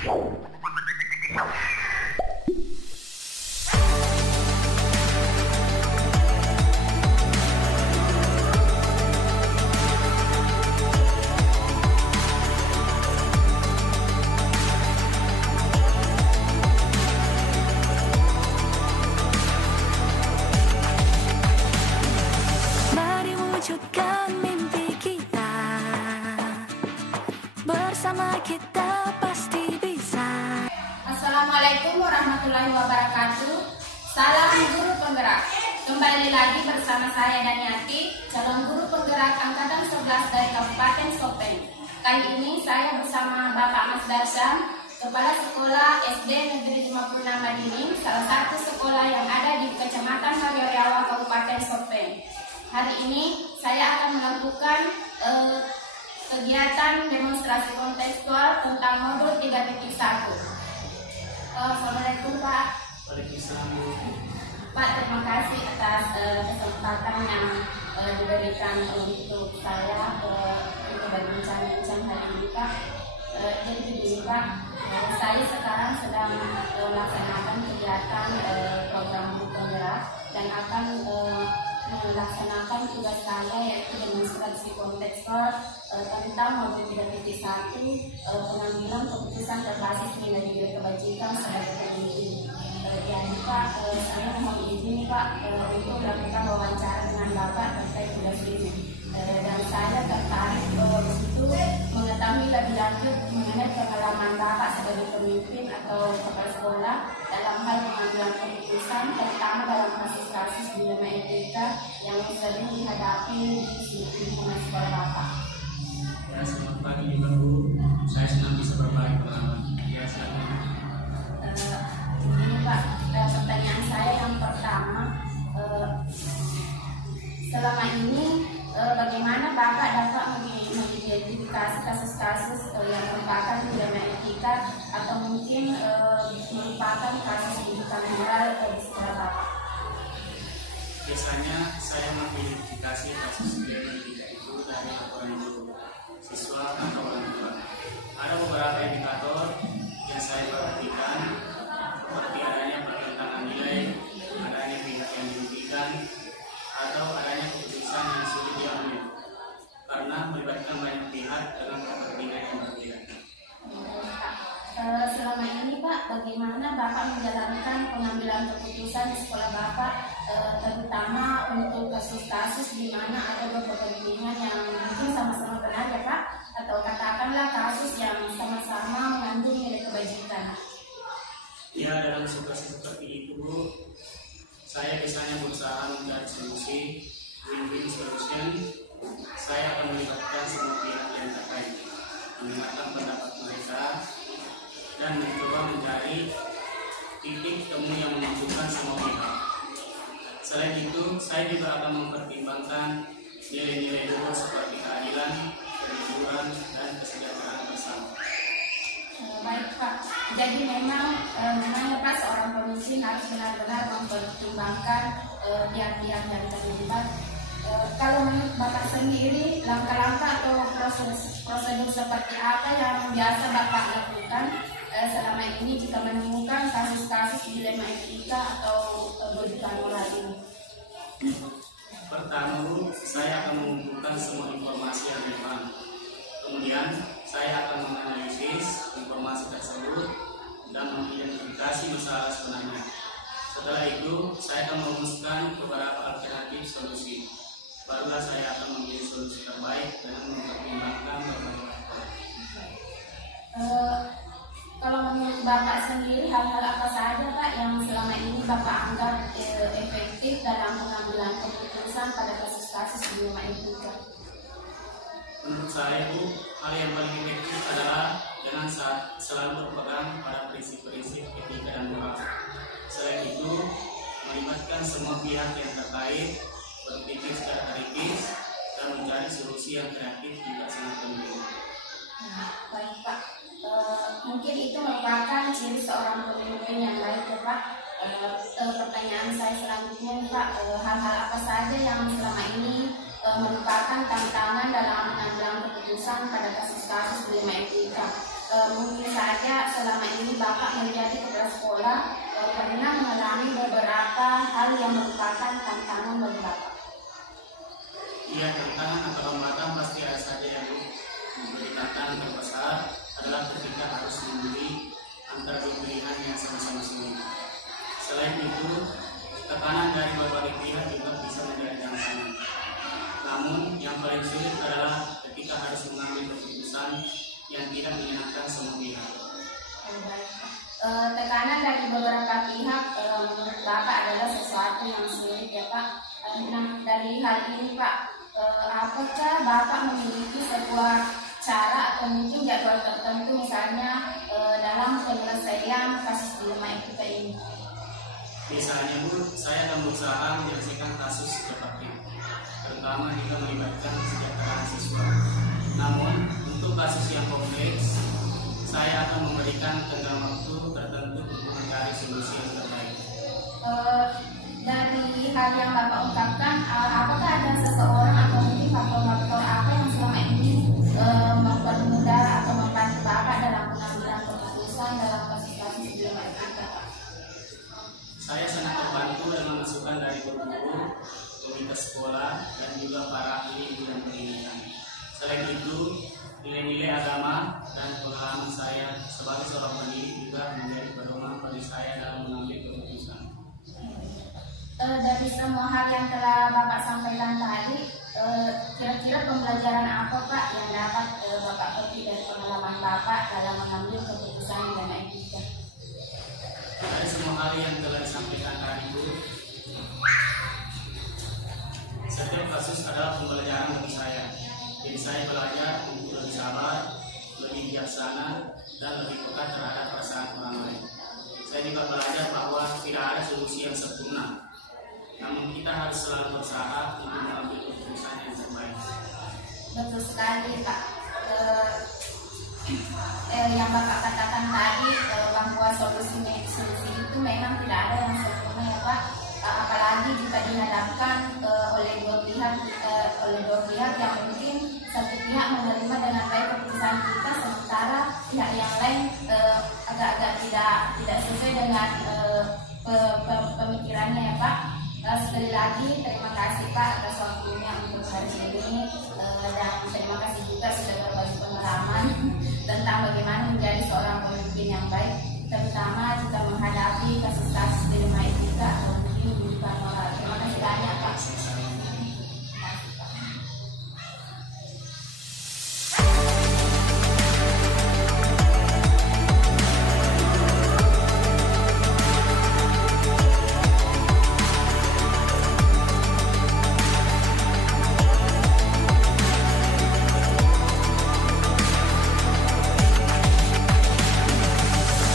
Mari wujudkan mimpi kita, bersama kita pasti bisa. Assalamualaikum warahmatullahi wabarakatuh. Salam guru penggerak. Kembali lagi bersama saya Daniati, calon guru penggerak angkatan 11 dari Kabupaten Sopeng. Kali ini saya bersama Bapak Mas Darsam, Kepala Sekolah SD Negeri 56 Madining, salah satu sekolah yang ada di Kecamatan Marioyawa, Kabupaten Sopeng. Hari ini saya akan melakukan kegiatan demonstrasi kontekstual tentang modul 3.1. Assalamualaikum Pak. Waalaikumsalam. Pak, terima kasih atas kesempatan yang diberikan untuk saya untuk berbincang-bincang hari ini Pak. Jadi begini Pak, saya sekarang sedang melaksanakan kegiatan program guru penggerak dan akan melaksanakan tugas saya yaitu demonstrasi kontekstual tentang modul 3.1 pengambilan keputusan berbasis nilai-nilai kebajikan sebagai pemimpin. Jadi Pak, saya mohon izin Pak untuk melakukan wawancara dengan Bapak terkait tugas ini. Dan saya tertarik di situ mengetahui lebih lanjut mengenai pengalaman Bapak sebagai pemimpin atau kepala sekolah dalam hal pengambilan keputusan, terutama dalam kasus-kasus dilema etika yang sering dihadapi di lingkungan sekolah Bapak. Ya, selamat pagi juga Bu. Saya senang bisa berbagi pengalaman. Ya, silakan. Ini Pak, pertanyaan saya yang pertama, selama ini bagaimana Bapak dapat mengidentifikasi kasus-kasus yang merupakan dilema etika atau mungkin merupakan kasus pendidikan moral di sekolah Bapak? Biasanya saya mengidentifikasi kasus dilema etika itu dari laporan guru, siswa atau orang tua. Ada beberapa indikator yang saya perhatikan, seperti adanya pertentangan nilai, adanya pihak yang dirugikan, atau adanya keputusan yang sulit diambil karena melibatkan banyak pihak dengan kepentingan yang berbeda. Selama ini Pak, bagaimana Bapak menjalankan pengambilan keputusan di sekolah Bapak, terutama untuk kasus-kasus di mana ada kepentingan yang mungkin sama-sama benar ya Pak, atau katakanlah kasus yang sama-sama mengandung nilai kebajikan? Ya, dalam situasi seperti itu, saya biasanya berusaha mencari solusi win-win solution. Saya akan melibatkan semua pihak yang terkait, mendengarkan pendapat mereka, dan mencoba mencari titik temu yang menguntungkan semua pihak. Selain itu, saya juga akan mempertimbangkan nilai-nilai luhur seperti keadilan, kejujuran, dan kesejahteraan bersama. Baik Pak, jadi memang ya Pak, seorang pemimpin harus benar-benar mempertimbangkan pihak-pihak yang terlibat. Kalau menurut Bapak sendiri, langkah-langkah atau prosedur seperti apa yang biasa Bapak lakukan selama ini jika menemukan kasus-kasus dilema etika atau kebajikan moral ini? Pertama, saya akan mengumpulkan semua informasi yang relevan. Kemudian, saya akan menganalisis informasi tersebut dan mengidentifikasi masalah sebenarnya. Setelah itu, saya akan merumuskan beberapa alternatif solusi. Barulah saya akan memilih solusi terbaik dengan mempertimbangkan berbagai faktor. Kalau menurut Bapak sendiri, hal-hal apa saja Pak yang selama ini Bapak anggap efektif dalam pengambilan keputusan pada kasus-kasus dilema etika? Menurut saya, Bu, hal yang paling efektif adalah dengan selalu berpegang pada prinsip-prinsip etika dan moral. Selain itu, melibatkan semua pihak yang terkait, berpikir secara kritis, dan mencari solusi yang kreatif juga sangat penting. Baik Pak, mungkin itu merupakan ciri seorang pemimpin yang baik ya Pak. Pertanyaan saya selanjutnya Pak, hal-hal apa saja yang selama ini merupakan tantangan dalam pengambilan keputusan pada kasus-kasus dilema etika? Mungkin saja selama ini Bapak menjadi kepala sekolah pernah mengalami beberapa hal yang merupakan tantangan bagi Bapak? Iya, tantangan atau hambatan pasti ada saja yang menjadi tantangan terbesar adalah ketika harus memilih antara dua pilihan yang sama-sama sulit. Selain itu, tekanan dari berbagai pihak juga bisa menjadi tantangan. Namun, yang paling sulit adalah ketika harus mengambil keputusan yang tidak menyenangkan semua pihak. Tekanan dari beberapa pihak menurut Bapak adalah sesuatu yang sulit ya Pak. Nah, dari hal ini Pak, apakah Bapak memiliki sebuah cara atau mungkin jadwal tertentu misalnya dalam penyelesaian kasus dilema etika ini? Misalnya Bu, saya akan berusaha menyelesaikan kasus secepatnya, terutama jika melibatkan kesejahteraan siswa. Namun, untuk kasus yang kompleks, saya akan memberikan tenggang waktu tertentu untuk mencari solusi yang terbaik. Dari hal yang Bapak ungkapkan, apakah ada seseorang atau mungkin faktor-faktor apa yang selama ini mempermudah atau membantu Bapak dalam pengambilan keputusan dalam kasus-kasus dilema etika? Saya sangat terbantu dengan masukan dari guru-guru, komite sekolah, dan juga para ahli ilmu dan pendidikan. Selain itu, nilai-nilai agama dan pengalaman saya sebagai seorang pendidik juga menjadi pedoman bagi saya dalam mengambil keputusan. Dari semua hal yang telah Bapak sampaikan tadi, kira-kira pembelajaran apa Pak yang dapat Bapak petik dari pengalaman Bapak dalam mengambil keputusan dilema etika? Dari semua hal yang telah disampaikan tadi Bu, setiap kasus adalah pembelajaran bagi saya. Jadi saya belajar untuk lebih sabar, lebih bijaksana, dan lebih peka terhadap perasaan orang lain. Saya juga belajar bahwa tidak ada solusi yang sempurna, namun kita harus selalu berusaha untuk mengambil keputusan yang terbaik. Betul sekali Pak. Yang Bapak katakan tadi bahwa solusi itu memang tidak ada yang sempurna ya Pak. Apalagi jika dihadapkan oleh dua pihak yang mungkin satu pihak menerima dengan baik keputusan kita, sementara pihak yang lain agak-agak tidak sesuai dengan pemikirannya ya Pak. Sekali lagi terima kasih Pak atas waktunya untuk hari ini, dan terima kasih juga sudah berbagi pengalaman tentang bagaimana menjadi seorang pemimpin yang baik, terutama jika menghadapi kasus-kasus dilema etika atau mungkin bukan moral. Terima kasih banyak Pak.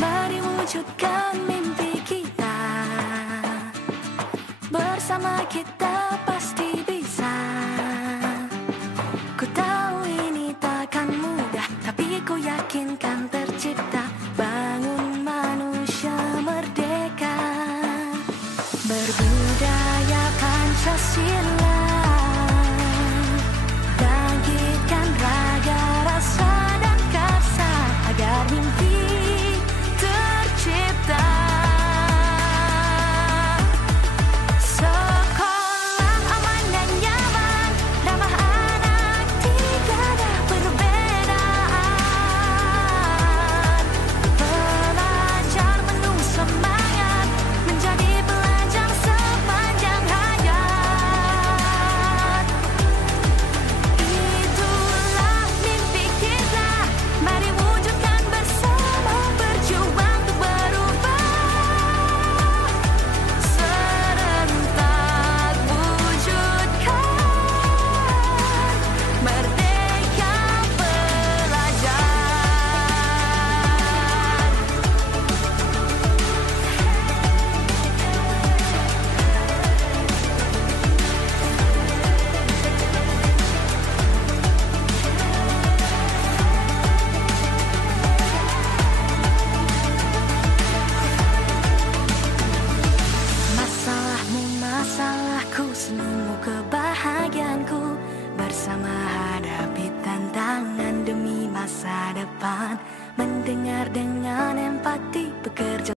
Mari wujudkan mimpi kita, bersama kita pasti bisa. Ku tahu ini takkan mudah, tapi ku yakin kan tercipta. Bangun manusia merdeka, berbudaya Pancasila, bangkitkan raga rasa dan karsa agar mimpi tercipta. Sekolah aman dan nyaman, ramah anak, tiada perbedaan. Pelajar penuh semangat, menjadi pelajar sepanjang hayat. Itulah mimpi kita, mari wujudkan bersama, berjuang untuk berubah. Serentak wujudkan merdeka pelajar. Masalahmu, masalahku, senyummu, kebahagiaanku, bersama hadapi tantangan demi masa depan. Mendengar